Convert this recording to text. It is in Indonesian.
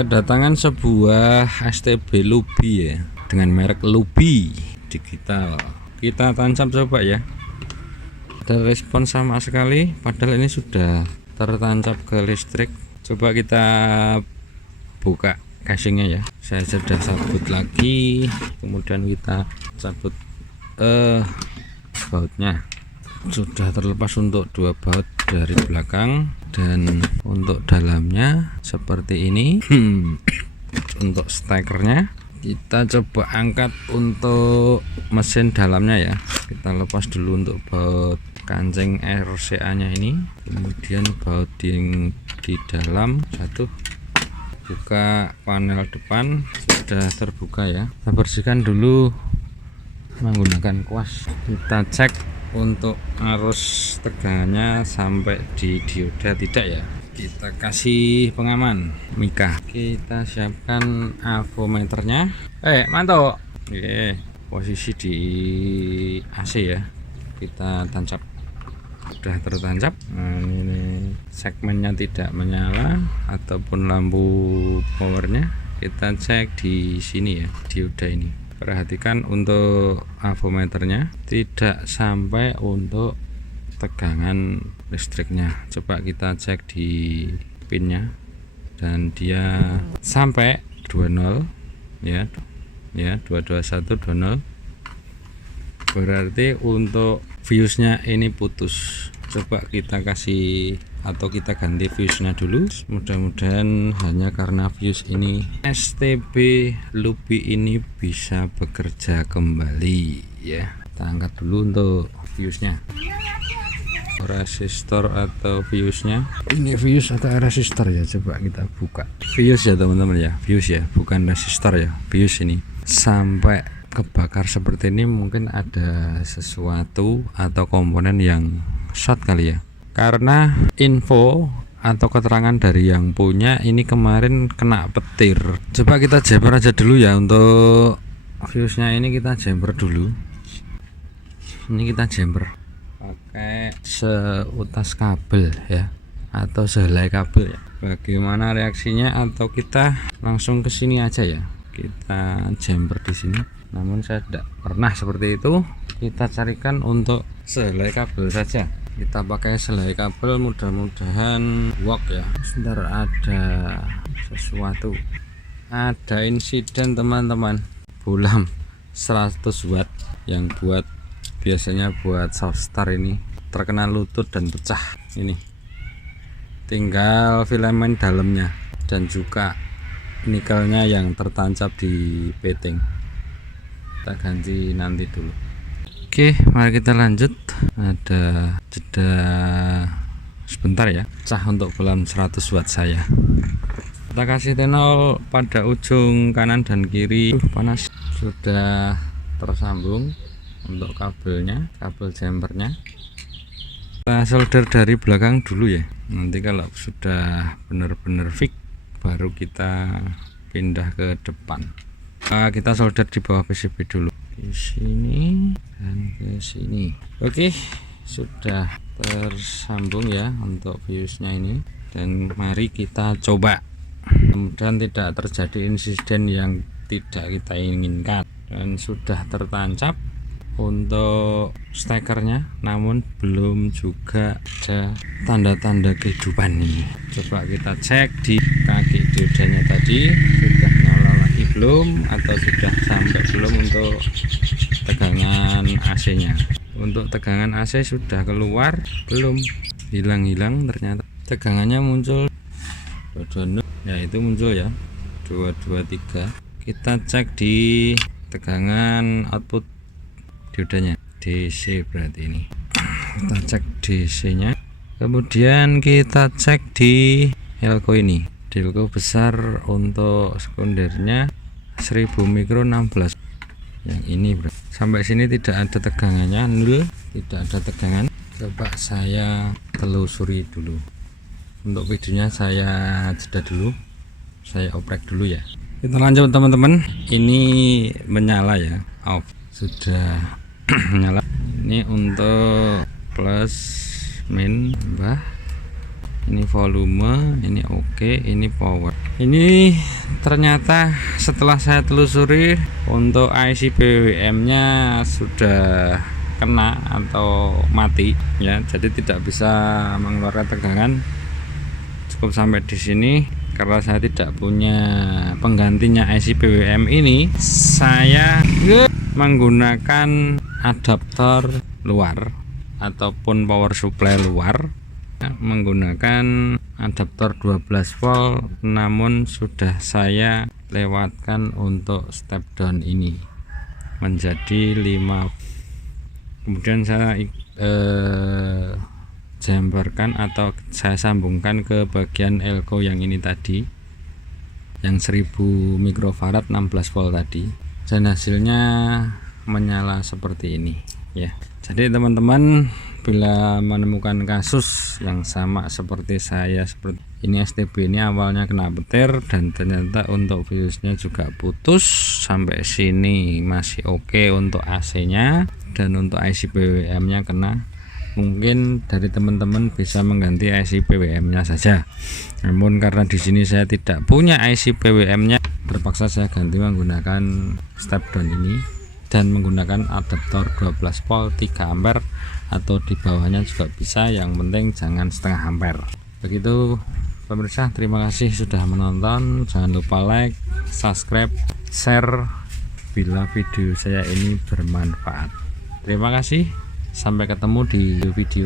kedatangan sebuah STB Lubi ya, dengan merek Lubi digital. Kita tancap coba ya. Ada respon sama sekali, padahal ini sudah tertancap ke listrik. Coba kita buka casingnya ya. Saya sudah sabut lagi, kemudian kita cabut bautnya. Sudah terlepas untuk dua baut dari belakang, dan untuk dalamnya seperti ini. Untuk stekernya kita coba angkat untuk mesin dalamnya ya. Kita lepas dulu untuk baut kancing RCA nya ini, kemudian baut yang di dalam satu. Buka panel depan, sudah terbuka ya. Kita bersihkan dulu menggunakan kuas. Kita cek untuk arus tegangannya sampai di dioda tidak ya. Kita kasih pengaman mika. Kita siapkan avometernya. Mantap. Oke, posisi di AC ya. Kita tancap. Sudah tertancap. Nah, ini segmennya tidak menyala ataupun lampu powernya. Kita cek di sini ya, dioda ini. Perhatikan untuk avometernya tidak sampai untuk tegangan listriknya. Coba kita cek di pinnya, dan dia sampai 20 ya, 22120. Berarti untuk fuse-nya ini putus. Coba kita kasih atau kita ganti fuse-nya dulu. Mudah-mudahan hanya karena fuse ini STB Lubi ini bisa bekerja kembali ya. Kita angkat dulu untuk fuse-nya, resistor atau fuse-nya. Ini fuse atau resistor ya, coba kita buka. Fuse ya teman-teman ya, fuse ya, bukan resistor ya, fuse ini. Sampai kebakar seperti ini mungkin ada sesuatu atau komponen yang short kali ya, karena info atau keterangan dari yang punya ini kemarin kena petir. Coba kita jumper aja dulu ya. Untuk fuse nya ini kita jumper dulu. Ini kita jumper pakai seutas kabel ya, atau sehelai kabel ya. Bagaimana reaksinya, atau kita langsung ke sini aja ya. Kita jumper di sini, namun saya tidak pernah seperti itu. Kita carikan untuk sehelai kabel saja. Kita pakai selai kabel, mudah-mudahan work ya. Sebentar, ada sesuatu, ada insiden teman-teman. Bolam 100 watt yang buat biasanya buat soft start ini terkena lutut dan pecah. Ini tinggal filamen dalamnya dan juga nikelnya yang tertancap di peting. Kita ganti nanti dulu. Oke, mari kita lanjut. Ada jeda sebentar ya. Pecah untuk bolam 100 watt saya. Kita kasih tenol pada ujung kanan dan kiri. Panas. Sudah tersambung untuk kabelnya, kabel jumpernya. Kita solder dari belakang dulu ya. Nanti kalau sudah benar-benar fix, baru kita pindah ke depan. Kita solder di bawah PCB dulu. Di sini dan ke sini. Oke, sudah tersambung ya untuk fuse-nya ini, dan mari kita coba. Mudah-mudahan tidak terjadi insiden yang tidak kita inginkan. Dan sudah tertancap untuk stekernya, namun belum juga ada tanda-tanda kehidupan nih. Coba kita cek di kaki diodanya tadi, sudah nyala lagi belum, atau sudah sampai belum untuk tegangan AC nya. Untuk tegangan AC sudah keluar belum, hilang-hilang ternyata. Tegangannya muncul 22, ya itu muncul ya 223. Kita cek di tegangan output diodanya, DC berarti ini. Kita cek DC nya, kemudian kita cek di elko ini. Delco besar untuk sekundernya 1000 mikro 16. Yang ini bro. Sampai sini tidak ada tegangannya, 0, tidak ada tegangan. Coba saya telusuri dulu. Untuk videonya saya jeda dulu, saya oprek dulu ya. Kita lanjut teman-teman. Ini menyala ya, off, sudah menyala. Ini untuk plus min, ini volume, ini oke, ini power. Ini ternyata setelah saya telusuri untuk IC PWM nya sudah kena atau mati ya, jadi tidak bisa mengeluarkan tegangan. Cukup sampai di sini. Karena saya tidak punya penggantinya IC PWM ini, saya menggunakan adaptor luar ataupun power supply luar, menggunakan adaptor 12 volt, namun sudah saya lewatkan untuk step down ini menjadi 5. Kemudian saya jambarkan atau saya sambungkan ke bagian elko yang ini tadi, yang 1000 mikrofarad 16 volt tadi, dan hasilnya menyala seperti ini ya. Jadi teman-teman bila menemukan kasus yang sama seperti saya, seperti ini STB ini awalnya kena petir dan ternyata untuk fusenya juga putus, sampai sini masih oke untuk AC nya dan untuk IC PWM nya kena, mungkin dari teman-teman bisa mengganti IC PWM nya saja. Namun karena di sini saya tidak punya IC PWM nya, terpaksa saya ganti menggunakan step down ini dan menggunakan adaptor 12 volt 3 ampere atau di bawahnya juga bisa, yang penting jangan setengah ampere. Begitu pemirsa, terima kasih sudah menonton. Jangan lupa like, subscribe, share bila video saya ini bermanfaat. Terima kasih, sampai ketemu di video